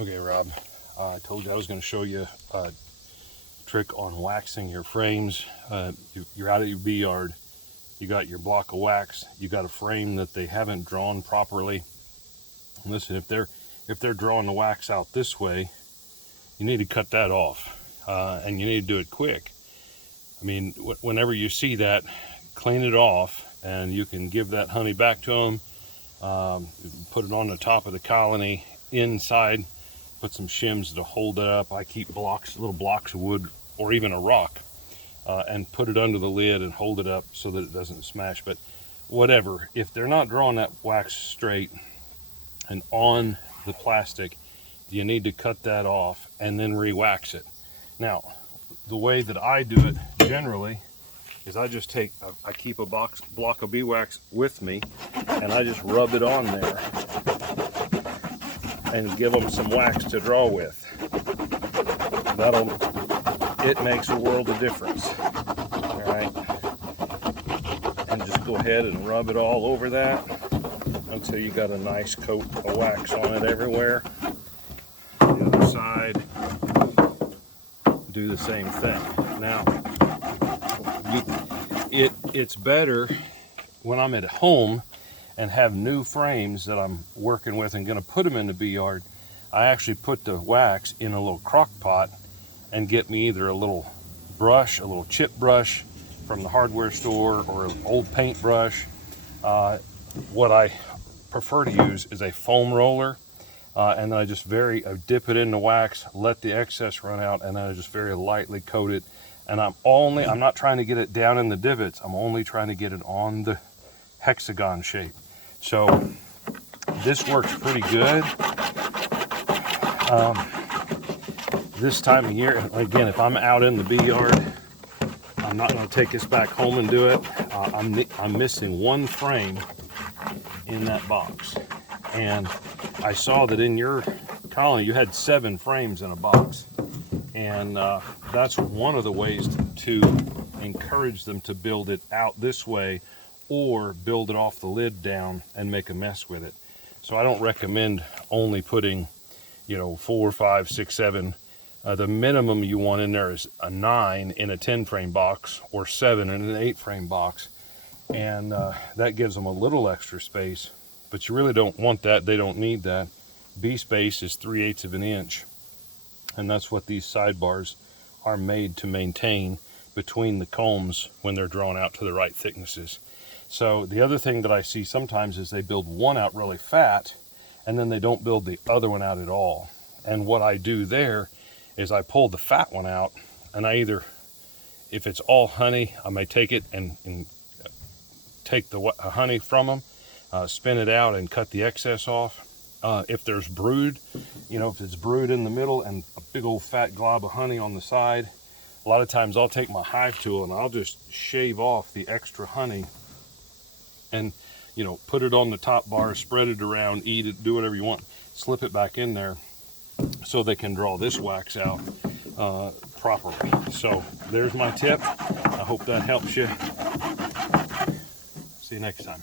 Okay, Rob, I told you I was going to show you a trick on waxing your frames. You're out at your bee yard, you got your block of wax, you got a frame that they haven't drawn properly. Listen, if they're drawing the wax out this way, you need to cut that off, and you need to do it quick. I mean, whenever you see that, clean it off, and you can give that honey back to them. Put it on the top of the colony inside. Put some shims to hold it up. I keep little blocks of wood or even a rock, and put it under the lid and hold it up so that it doesn't smash. But whatever, if they're not drawing that wax straight and on the plastic, you need to cut that off and then re-wax it. Now, the way that I do it generally is I just I keep a block of bee wax with me, and I just rub it on there and give them some wax to draw with. It makes a world of difference. All right, and just go ahead and rub it all over that until you got a nice coat of wax on it everywhere. The other side, do the same thing. Now, it's better when I'm at home and have new frames that I'm working with and going to put them in the bee yard. I actually put the wax in a little crock pot and get me either a little brush, a little chip brush from the hardware store, or an old paint brush. What I prefer to use is a foam roller, and then I dip it in the wax, let the excess run out, and then I just very lightly coat it. And I'm not trying to get it down in the divots. I'm only trying to get it on the hexagon shape. So this works pretty good. This time of year, again, if I'm out in the bee yard, I'm not going to take this back home and do it. I'm missing one frame in that box. And I saw that in your colony you had 7 frames in a box. And that's one of the ways to encourage them to build it out this way, or build it off the lid down and make a mess with it. So I don't recommend only putting, 4, 5, 6, 7. The minimum you want in there is a 9 in a 10 frame box, or 7 in an 8 frame box. And that gives them a little extra space, but you really don't want that. They don't need that. Bee space is 3/8 of an inch. And that's what these sidebars are made to maintain between the combs when they're drawn out to the right thicknesses. So the other thing that I see sometimes is they build one out really fat, and then they don't build the other one out at all. And what I do there is I pull the fat one out, and if it's all honey, I may take it and take the honey from them, spin it out and cut the excess off. If there's brood, if it's brood in the middle and a big old fat glob of honey on the side, a lot of times I'll take my hive tool and I'll just shave off the extra honey and, put it on the top bar, spread it around, eat it, do whatever you want, slip it back in there so they can draw this wax out properly. So there's my tip. I hope that helps you. See you next time.